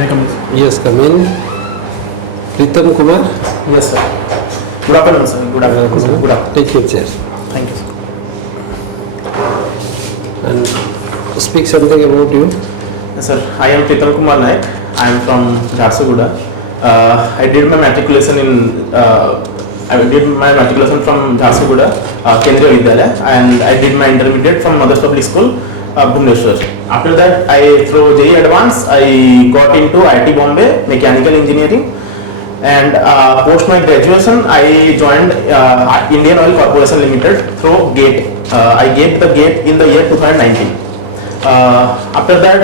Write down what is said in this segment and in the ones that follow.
May I come in? Yes, come in. Pritam Kumar. Yes, sir. Good afternoon, sir. Good afternoon. Sir. Good afternoon. Take your chair Thank you, sir. and speak something about you. Yes, sir. I am Pritam Kumar Nayk. I am from Jharsuguda. I did my matriculation from Jharsuguda, Kendriya Vidyalaya, and I did my intermediate from Mothers Public School, Bhubaneswar. After that, through JEE Advance, I got into IT Bombay, Mechanical Engineering. And post my graduation, I joined Indian Oil Corporation Limited through GATE. I gave the GATE in the year 2019. After that,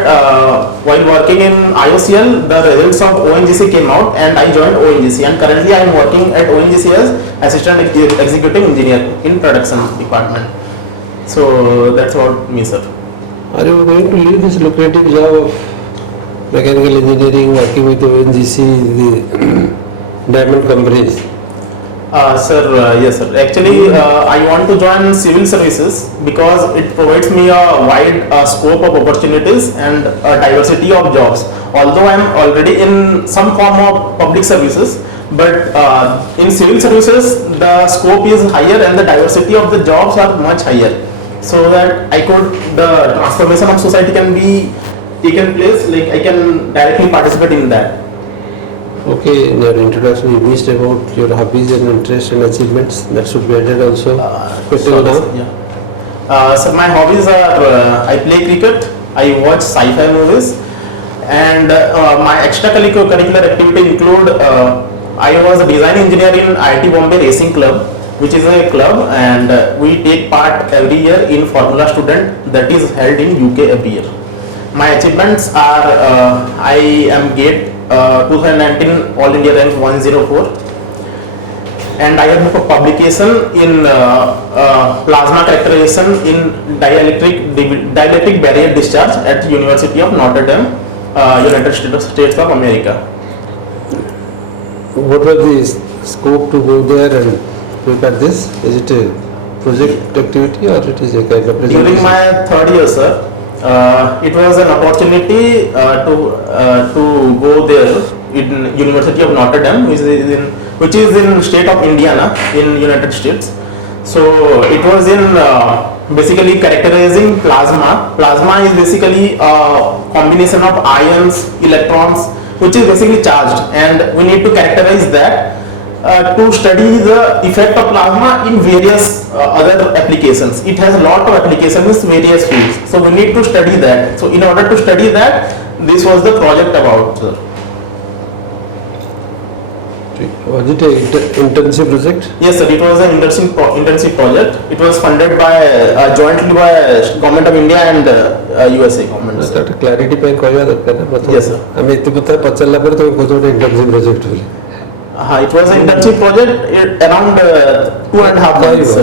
while working in IOCL, the results of ONGC came out and I joined ONGC, and currently I am working at ONGC as Assistant Executive Engineer in Production Department. So that's about me, sir. Are you going to leave this lucrative job of mechanical engineering, working with ONGC, the diamond companies? Sir, yes, sir. Actually, I want to join civil services because it provides me a wide scope of opportunities and a diversity of jobs. Although I am already in some form of public services, but in civil services the scope is higher and the diversity of the jobs are much higher. So that the transformation of society can be taken place. Like I can directly participate in that. Okay, in your introduction you missed about your hobbies and interests and achievements. That should be added also. So my hobbies are I play cricket, I watch sci-fi movies, and my extracurricular activity include I was a design engineer in IIT Bombay Racing Club, which is a club, and we take part every year in Formula Student that is held in UK every year. My achievements are I am GATE 2019 All India Rank 104, and I have a publication in plasma characterization in dielectric barrier discharge at University of Notre Dame, United States of America. What was the scope to go there and prepare this? Is it a project activity or it is a kind of presentation? During my third year, sir, it was an opportunity to go there in University of Notre Dame, which is in state of Indiana in United States. So it was in basically characterizing plasma. Plasma is basically a combination of ions, electrons, which is basically charged, and we need to characterize that to study the effect of plasma in various other applications. It has a lot of applications in various fields, so we need to study that. So in order to study that, this was the project about, sir. Was it an intensive project? Yes, sir. It was an intensive project. It was funded by jointly by Government of India and USA government. That clarity पे कोई बात करना बताओ. Yes, sir. हमें इतने पता पचल्ला पर तो कुछ और intensive project हुई. It was an intensive project around 2.5 months.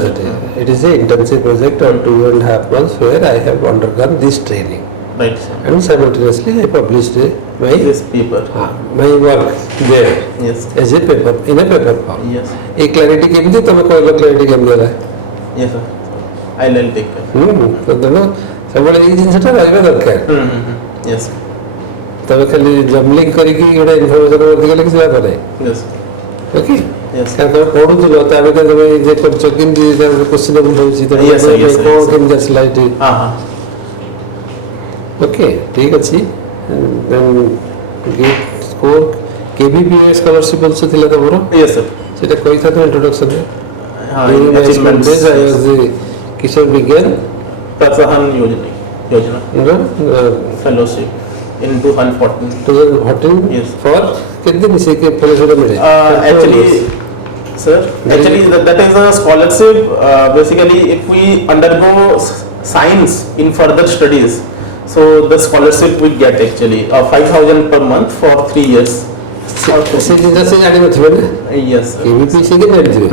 It is an intensive project of 2.5 months where I have undergone this training. Right, sir. And simultaneously I published my paper. My work there. Yes. As a paper, in a paper form. Yes. A clarity came the तब कोई बात clarity came दिया है. Yes, sir. I'll take care. तो दोनों सब वाले ये जिनसे तो राइवे दरकार. Yes. तब खाली जमलिंग करेगी ये वाला information और दिखा लेकिन क्या करे. Yes. Okay. Yes. क्या तो पढ़ो तो लोग तब क्या तो ये जो कुछ चुकिन दी तो questionable हो जी तो Yes, sir. Yes, sir. कौन किम जैसे लाइट. Okay, ठीक अच्छी. Then GATE score KBPA scholarship also थिला था बोलो. Yes, sir. सेटा कोई था तो introduction में. Achievements. I was the Kishore Vigyan Protsahan Yojana. Fellowship in 2014. 2014. Yes. For कितने निशे के fellowship मिले? Actually, sir, that is a scholarship. Basically, if we undergo science in further studies, so the scholarship we get actually 5,000 per month for 3 years. से जिंदा से जाने में थे ना? Yes. KBPC के नहीं थे.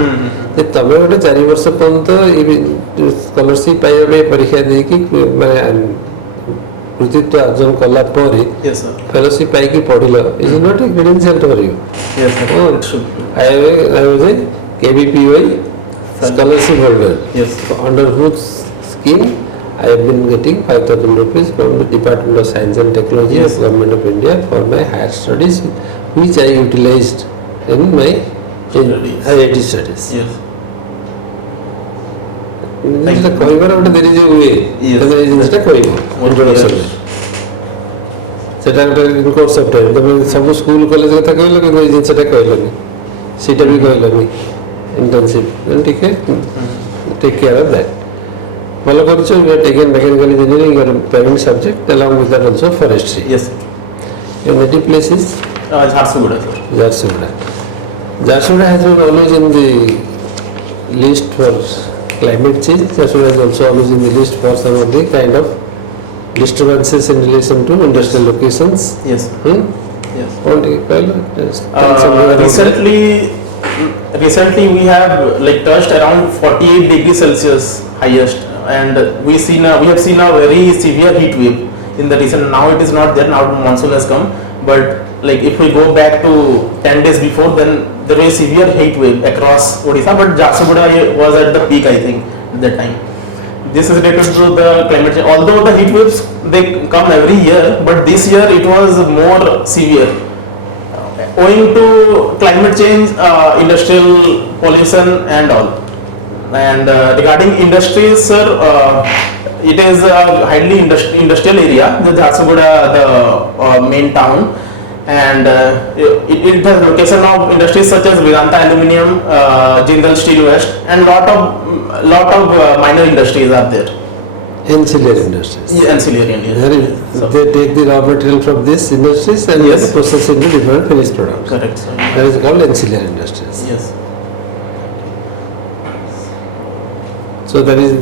तो तब मैं 4 वर्ष पर्यंत ये scholarship पाया मैं परीक्षा दी कि मैं कृतित्व अर्जन कला पर Yes, sir. fellowship पाई कि पढ़िला. Is it not a credential for you? Yes, sir. Oh, it should be. I was a KBPI scholarship holder. Yes. Under whose scheme I have been getting 5,000 rupees from the Department of Science and Technology Yes. of Government of India for my higher studies, which I utilized in my Studies. IIT studies. Yes. ଜିନିଷଟା କହିବାର ଗୋଟେ ଧୀରେ ଧୀରେ ହୁଏ ତମେ ଏଇ ଜିନିଷଟା କହିବ ଇଣ୍ଟ୍ରୋଡକ୍ସନରେ ସେଟା ଗୋଟେ କନସେପ୍ଟ ତମେ ସବୁ ସ୍କୁଲ କଲେଜ କଥା କହିଲ କିନ୍ତୁ ଏଇ ଜିନିଷଟା କହିଲନି ସେଇଟା ବି କହିଲନି ଇଣ୍ଟର୍ନସିପ୍ ଟିକେ ଟେକ୍ କେୟାର ଅଫ୍ ଦ୍ୟାଟ୍ ଭଲ କରୁଛ you are taken mechanical engineering you are private subject along with that also forestry. Yes. Your native place is Jharsuguda, sir. Jharsuguda. Jharsuguda has been always in the list for climate change. Jharsuguda is also always in the list for some of the kind of disturbances in relation to industrial locations. Yes. Yes. What do you call it? Tell something about Recently we have like touched around 48 degrees Celsius highest, and we have seen a very severe heat wave in the recent. Now it is not there. Now monsoon has come, but like if we go back to 10 days before, then there was a severe heat wave across Odisha. But Jharsuguda was at the peak, I think, at that time. This is related to the climate change. Although the heat waves they come every year, but this year it was more severe. Owing to climate change, industrial pollution and all. And regarding industries, sir, it is a highly industrial area, the Jharsuguda, the main town, and it has location of industries such as Vedanta Aluminium, Jindal Steel West, and lot of minor industries are there. Ancillary industries. Yeah, ancillary industries. They take the raw material from these industries and Yes. process into different finished products. Correct, sir. That is called ancillary industries. Yes. So that is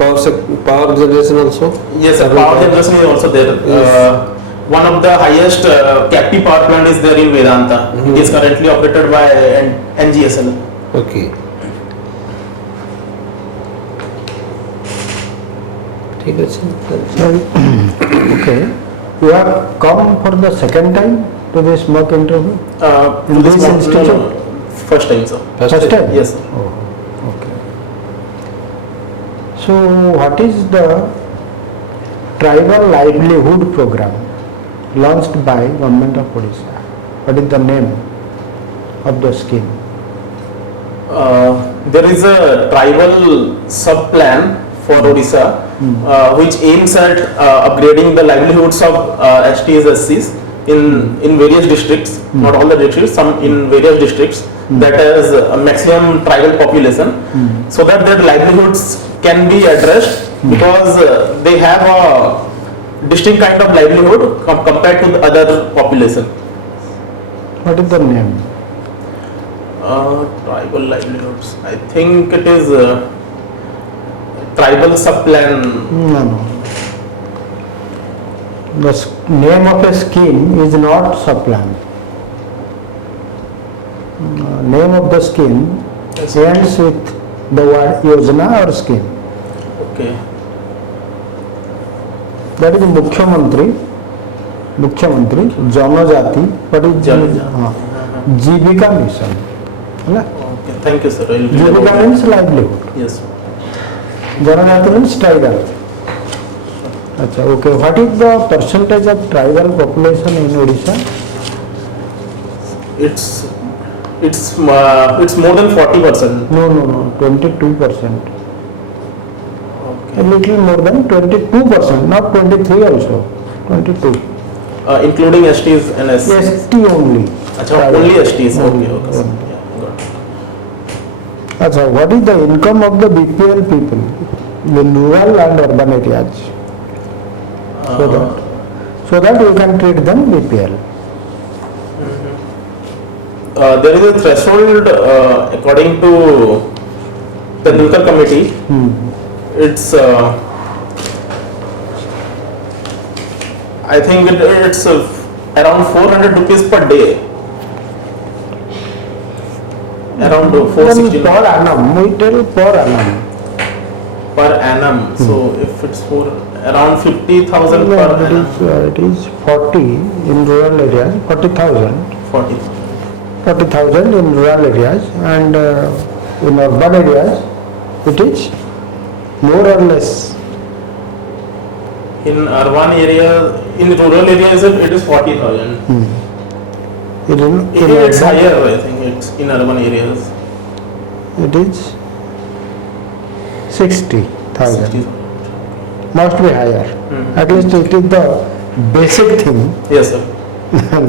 power generation also. Yes, sir. Power generation is also there. Yes. One of the highest captive power plant is there in Vedanta. It is currently operated by NGSL. Okay. ठीक है Okay. You have come for the second time to this mock interview? In this institute? No. First time, sir. First time? Yes, sir. Oh, okay. So, what is the tribal livelihood program launched by Government of Odisha? What is the name of the scheme? There is a tribal sub-plan for Odisha, which aims at upgrading the livelihoods of STs, SCs in various districts, not all the districts, some in various districts that has a maximum tribal population, so that their livelihoods can be addressed because they have a distinct kind of livelihood compared to the other population. What is the name? Tribal livelihoods. I think it is tribal sub-plan. No. The name of a scheme is not sub-plan. Name of the scheme ends with the word yojana or scheme. Okay. That is Mukhyamantri Janajati. What is Jivika mission? Okay. Thank you, sir. Jivika means livelihood. Yes. Janajati means tribal. Achha, okay. What is the percentage of tribal population in Odisha? It's more than 40%. No, 22%. Okay. A little more than 22%, not 23 also. 22. Including STs and SCs. ST only. Achha, only STs. Okay. Sir. Only. Yeah, got it. Achha, what is the income of the BPL people in rural and urban areas? So that we can treat them BPL. There is a threshold according to the Nayk committee. It's I think it's around 400 rupees per day. Around 460 Per annum, we tell per annum. per annum. So if it's for around 50,000 per annum. It is 40 in rural areas, 40,000. 40,000 in rural areas, and in urban areas it is more or less In urban area, in rural areas, it is 40,000. It's higher, I think. It's in urban areas. It is 60,000. 60,000. Must be higher. At least it is the basic thing Yes, sir.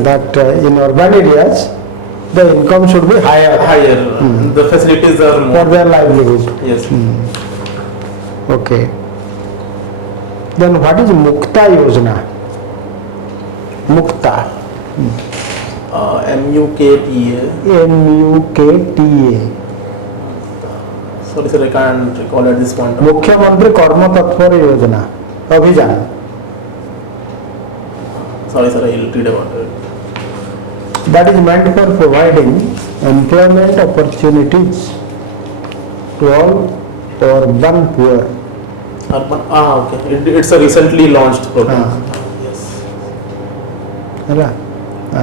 that in urban areas the income should be higher Higher. The facilities are for more. their livelihood. Yes. Okay. Then what is Mukta Yojana? Mukta. MUKTA. MUKTA. Sorry, sir, I can't recall at this point. मुख्यमंत्री कर्म तत्पर योजना अभियान. Sorry, sir, I'll read about it. That is meant for providing employment opportunities to all urban poor. Urban, okay. It's a recently launched program. Yes. है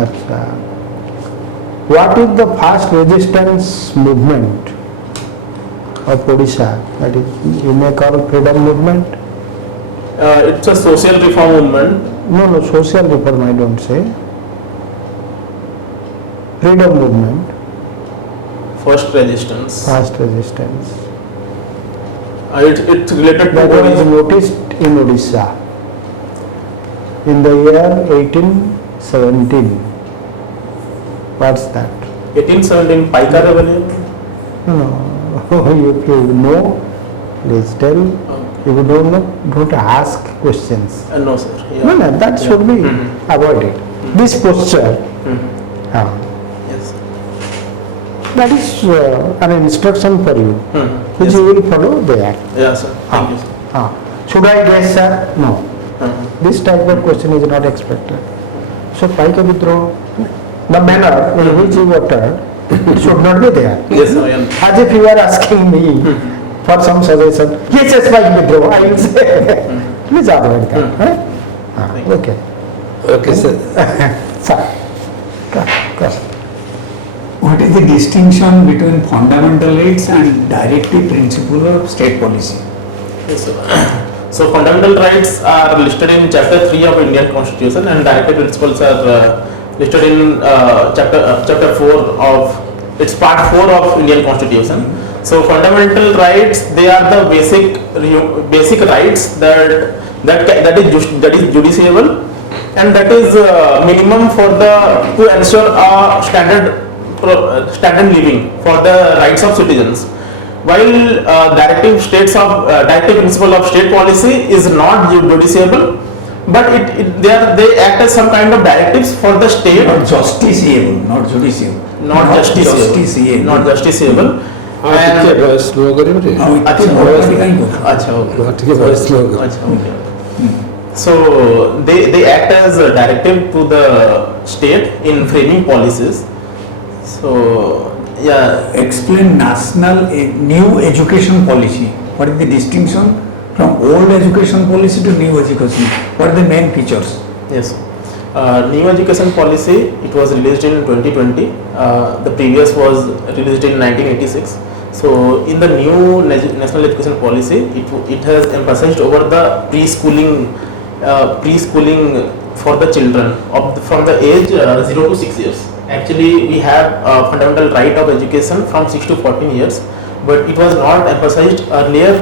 अच्छा. What is the fast resistance movement of Odisha? That is, you may call freedom movement. It's a social reform movement. No, social reform I don't say. Freedom movement, First resistance. fast resistance. It's related to That was Odisha. noticed in Odisha in the year 1817. What's that? 1817 Paika Rebellion. No, if you know, please tell. If you don't know, don't ask questions. No, sir. Yeah. No, that should be avoided. This posture, Yes. that is an instruction for you, which Yes. you will follow there. Yeah, sir. Thank you, sir. Should I guess, sir? No. This type of question is not expected. So, Paika Vidro, the manner in which you uttered, it should not be there. Yes, sir. I am. As if you are asking me for some suggestion. Yes, Paika Vidro, I will say. Please avoid that. Thank you. Okay. Okay, sir. Sir. Go. What is the distinction between fundamental rights and directive principle of state policy? Yes, sir. So fundamental rights are listed in Chapter 3 of Indian Constitution, and directive principles are listed in Chapter 4 of, it's Part 4 of Indian Constitution. So fundamental rights, they are the basic rights that is judiciable, and that is minimum for to ensure a standard living for the rights of citizens. While directive principle of state policy is not judiciable, but they act as some kind of directives for the state. Not justiciable, not judiciable. Not justiciable. Not justiciable. हाँ ठीक है बस slow करिए बेटे अच्छा okay ठीक है बस स्लो करिए अच्छा okay So they act as a directive to the state in framing policies. So yeah, Explain national new education policy. What is the distinction from old education policy to new education? What are the main features? yes. New education policy, it was released in 2020. The previous was released in 1986. So in the new national education policy, it has emphasized over the preschooling for the children from the age 0 to 6 years. Actually, we have a fundamental right of education from 6 to 14 years, but it was not emphasized earlier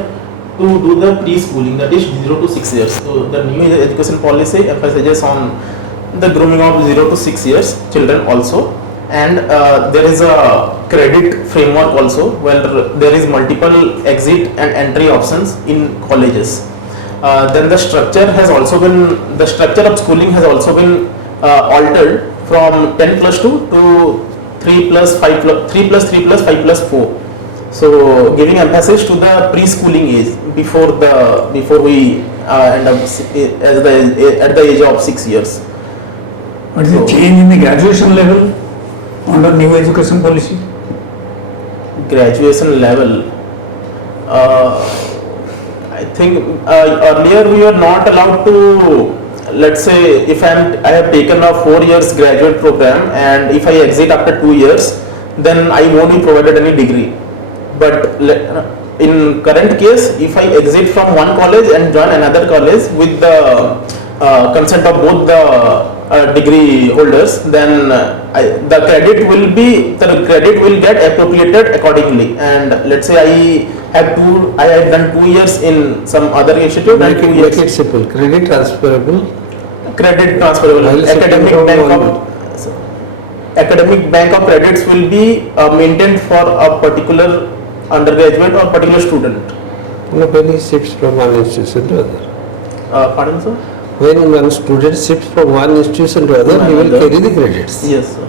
to do the preschooling, that is 0 to 6 years. So the new education policy emphasizes on the grooming of 0 to 6 years children also, and there is a credit framework also, where there is multiple exit and entry options in colleges. Then the structure of schooling has also been altered from 10 plus 2 to 3 plus 5 plus 4. So giving emphasis to the preschooling age before we end up at the age of 6 years. What is the change in the graduation level under new education policy? Graduation level, I think earlier we were not allowed to, let's say if I have taken a 4 years graduate program and if I exit after 2 years, then I won't be provided any degree. But in current case, if I exit from one college and join another college with the consent of both the degree holders, then the credit will get appropriated accordingly. And let's say I have done 2 years in some other institute and 2 years. Make it simple. Credit transferable. Academic bank of credits will be maintained for a particular undergraduate or particular student. No, when he shifts from one institution to other. Pardon, sir? When one student shifts from one institution to other, he will carry the credits. Yes, sir.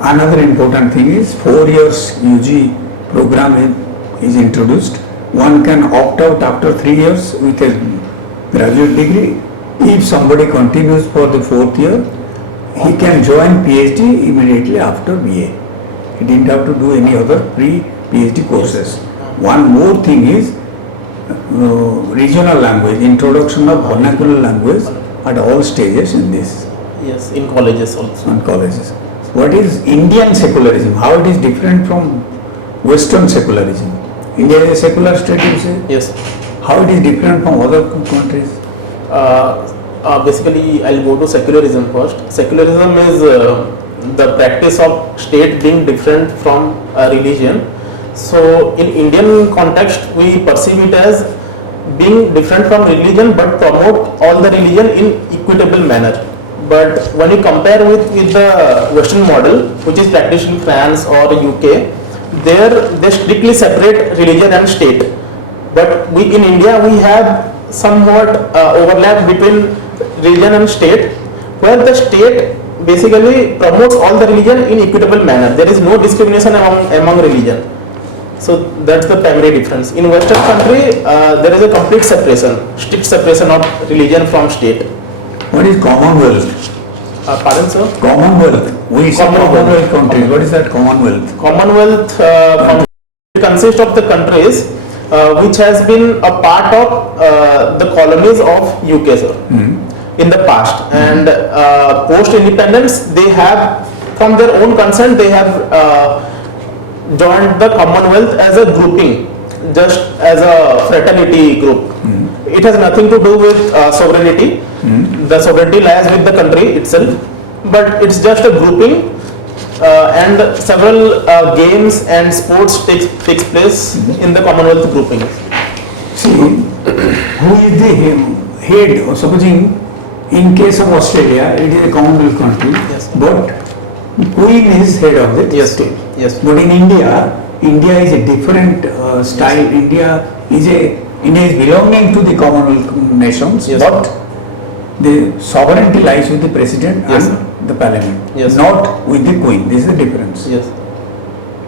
Another important thing is 4 years UG program is introduced. One can opt out after 3 years with a graduate degree. If somebody continues for the 4th year, he can join PhD immediately after BA. He didn't have to do any other pre-PhD courses. One more thing is regional language, introduction of vernacular language at all stages in this. Yes, in colleges also. On colleges. What is Indian secularism? How it is different from Western secularism? India is a secular state, you say? Yes. How it is different from other countries? Basically, I'll go to secularism first. Secularism is the practice of state being different from religion. So, in Indian context, we perceive it as being different from religion, but promote all the religion in equitable manner. But when you compare with the Western model, which is practiced in France or UK, there they strictly separate religion and state. But we in India, we have somewhat overlap between religion and state, where the state basically promotes all the religion in equitable manner. There is no discrimination among religion. So that's the primary difference. In Western country, there is a complete separation, strict separation of religion from state. What is Commonwealth? Pardon, sir? Commonwealth. We say Commonwealth countries. What is that Commonwealth? Commonwealth consists of the countries which has been a part of the colonies of UK, sir, in the past. And post-independence, they have, from their own consent, they have joined the Commonwealth as a grouping, just as a fraternity group. It has nothing to do with sovereignty. The sovereignty lies with the country itself, but it's just a grouping, and several games and sports takes place in the Commonwealth grouping. See, who is the head? Supposing in case of Australia, it is a Commonwealth country, Yes. but Queen is head of the Yes, state. yes. But in India is a different style. India is belonging to the Commonwealth nations, Yes. but the sovereignty lies with the president Yes, and the parliament, Yes. not with the queen. This is the difference. Yes.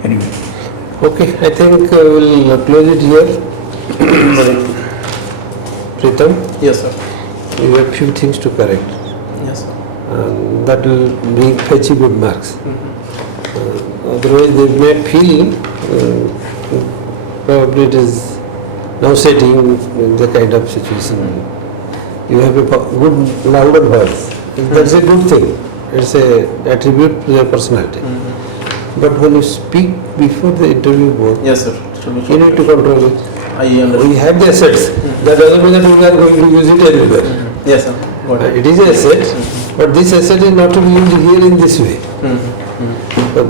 Anyway, Okay, I think we'll close it here. Pritam, Yes, sir. you have few things to correct. Yes, sir. That will fetch you good marks. Otherwise, they may feel probably it is now setting the kind of situation. You have a good louder voice. That's a good thing. It's a attribute to your personality. But when you speak before the interview board, Yes, sir. Should be you need to control it. I understand. We have the assets. That doesn't mean that we are going to use it everywhere. Yes, sir. Got it. It is an asset, but this asset is not to be used here in this way. But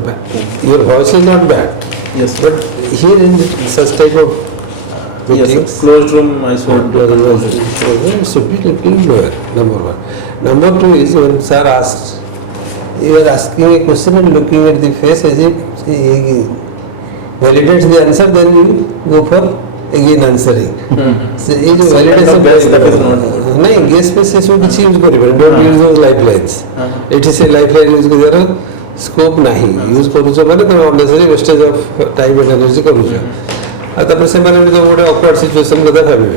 your voice is not bad, Yes, sir. but here in such type of Yes, sir. meetings, Closed room, I should. it should be little lower, number one. Number two is when sir asks, you are asking a question and looking at the face as if he validates the answer, then you go for again answering. So it is validation. That is not. नहीं guess पे से सब कुछ use करिबे don't use those lifelines एटी से lifeline use करियार scope नाही यूज करूछ माने तो unnecessary wastage of time and energy करूछ आ तब से माने जो गोटे ऑकवर्ड सिचुएशन कथा भाबे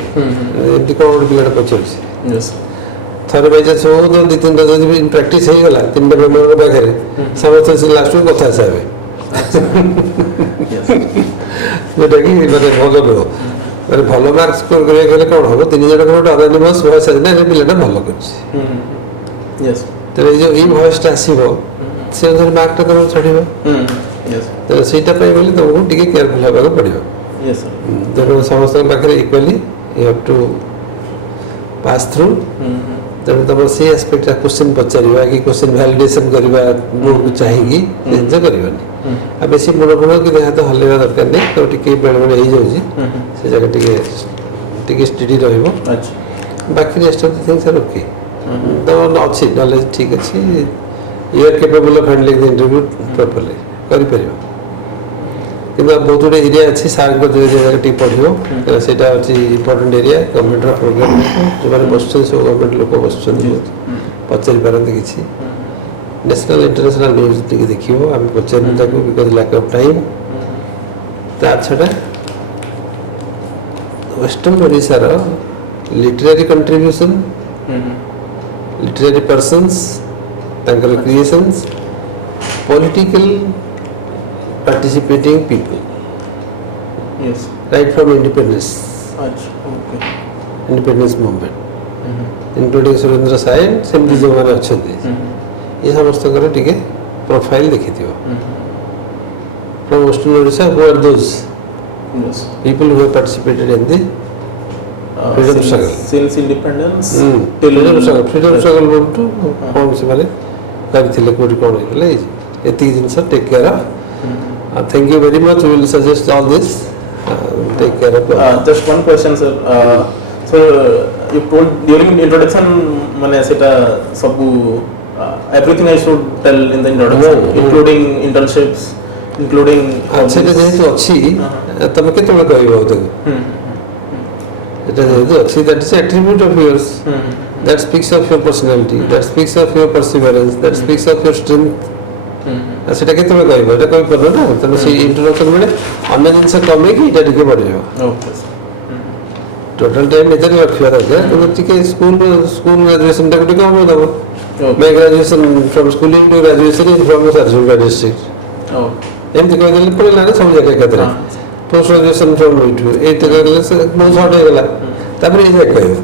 एटी कोन पिलाड पचरछ Yes. थरे बेजे सो दो दी तीन जदि भी प्रैक्टिस हे गला तीन मेंबर को पाखरे समस्त से लास्ट में कथा साबे Yes. जोटा कि माने भलो नो माने भलो मार्क्स स्कोर करे गेले कोन हो तीन जण को अनोनिमस वॉइस है ना पिलाटा भलो करछ Yes. तो ये जो ई वॉइस आसीबो से अंदर मार्क ता तम चढ़िबो Yes. तो सेटा पय बोली तुमको टिके केयरफुल हेबाक पड़िबो Yes, sir. ତେଣୁ ସମସ୍ତଙ୍କ ପାଖରେ equally you have to pass through. ତେଣୁ ତୁମ ସେଇ ଆସ୍ପେକ୍ଟଟା କ୍ୱେଶ୍ଚିନ୍ ପଚାରିବା କି କ୍ୱେଶ୍ଚିନ୍ ଭ୍ୟାଲିଡେସନ୍ କରିବାକୁ ଚାହିଁକି ସେ ଜିନିଷ କରିବନି। ଆଉ ବେଶୀ ମୁଣ୍ଡ କି ଦେହ ହାତ ହଲେଇବା ଦରକାର ନାହିଁ। ତ ଟିକେ ବେଳେବେଳେ ହେଇଯାଉଛି ସେ ଜାଗା ଟିକେ ସ୍ଟଡି ରହିବ। ଆଚ୍ଛା। ବାକି rest of the things are okay. ତମର ଅଛି ନଲେଜ ଠିକ୍ ଅଛି, you are capable of handling the interview properly କରିପାରିବ। କିନ୍ତୁ ବହୁତ ଗୁଡ଼ିଏ ଏରିଆ ଅଛି ସାର୍ଙ୍କ ଜାଗାରେ ଟିକେ ପଢ଼ିବ, ସେଇଟା ହେଉଛି ଇମ୍ପୋର୍ଟାଣ୍ଟ ଏରିଆ। ଗଭର୍ଣ୍ଣମେଣ୍ଟର ପ୍ରୋଗ୍ରାମ୍ ଯେଉଁମାନେ ବସୁଛନ୍ତି ସବୁ ଗଭର୍ଣ୍ଣମେଣ୍ଟ ଲୋକ ବସୁଛନ୍ତି, ବହୁତ ପଚାରି ପାରନ୍ତି କିଛି। ନ୍ୟାସନାଲ୍ ଇଣ୍ଟରନ୍ୟାସନାଲ୍ ନ୍ୟୁଜ୍ ଟିକେ ଦେଖିବ, ଆମେ ପଚାରିବୁ ତାକୁ ବିକଜ୍ ଲ୍ୟାକ୍ ଅଫ୍ ଟାଇମ୍। ତା ଛଡ଼ା ୱେଷ୍ଟର୍ଣ୍ଣ ଓଡ଼ିଶାର ଲିଟେରାରୀ କଣ୍ଟ୍ରିବ୍ୟୁସନ୍, ଲିଟେରାରୀ ପର୍ସନ୍ସ, ତାଙ୍କର creations, political participating people Yes. right from independence Okay. independence movement including Surendra Sai ସେମିତି ଯେଉଁମାନେ ଅଛନ୍ତି ଏ ସମସ୍ତଙ୍କର ଟିକେ ପ୍ରୋଫାଇଲ୍ ଦେଖିଥିବ। from Western Odisha, who are those Yes. people who have participated in the freedom struggle? Since independence freedom struggle ବୋଲଠୁ କ'ଣ ସେମାନେ କରିଥିଲେ, କେଉଁଠି କ'ଣ ହେଇଥିଲା, ଏତିକି ଜିନିଷ take care of. Thank you very much. We will suggest all this. Take care of it. Just one question, sir. So you told during introduction, mane seta sabu everything I should tell in the introduction, including internships, including. সেটা যেহেতু ଅଛି ତମে କେତେବେଳେ କହିବ ଆଉ ତାକୁ? এটা যেহেতু ଅଛି, that is attribute of yours. That speaks of your personality. That speaks of your perseverance. That speaks of your strength. সেটা କେତେବେଳେ କହିବ? ଏଇଟା କହିପାରୁନ ନା, ତେଣୁ ସେଇ ଇଣ୍ଟ୍ରୋଡକ୍ସନ୍ ବେଳେ ଅନ୍ୟ ଜିନିଷ କମେଇକି ଏଇଟା ଟିକେ ବଢ଼ିବ। ଟୋଟାଲ୍ ଟାଇମ୍ ଏଥିରେ ରଖିବା ଦରକାର, କିନ୍ତୁ ଟିକେ ସ୍କୁଲ ଗ୍ରାଜୁଏସନ୍ଟାକୁ ଟିକେ କମେଇ ଦେବ। My graduation from schooling to graduation from Jharsuguda district, ଏମିତି କହିଦେଲେ ପଡ଼ିଲା ନା ସବୁ ଜାଗା ଏକାଥରେ। ପୋଷ୍ଟ ଗ୍ରାଜୁଏସନ୍ ଫ୍ରମ୍ ଏଇଠୁ ଏଇଟା କହିଲେ ସେ ବହୁତ ସର୍ଟ ହେଇଗଲା, ତାପରେ ଏଇ ଜାଗା କହିବ।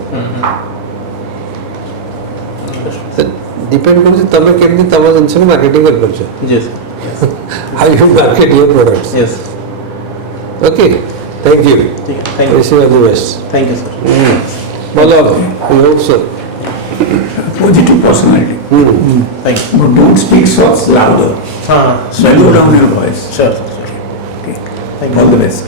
डिपेंड करूँ तुम केमती तुम जिनस को मार्केटिंग कर how you market your products. Yes. Okay, thank you. Thank you. Wish you all the best. Thank you sir. बोलो we hope so. Positive personality. Thank you. But don't speak so louder. हाँ, Slow down your voice. sure. Okay. Thank All you. the best.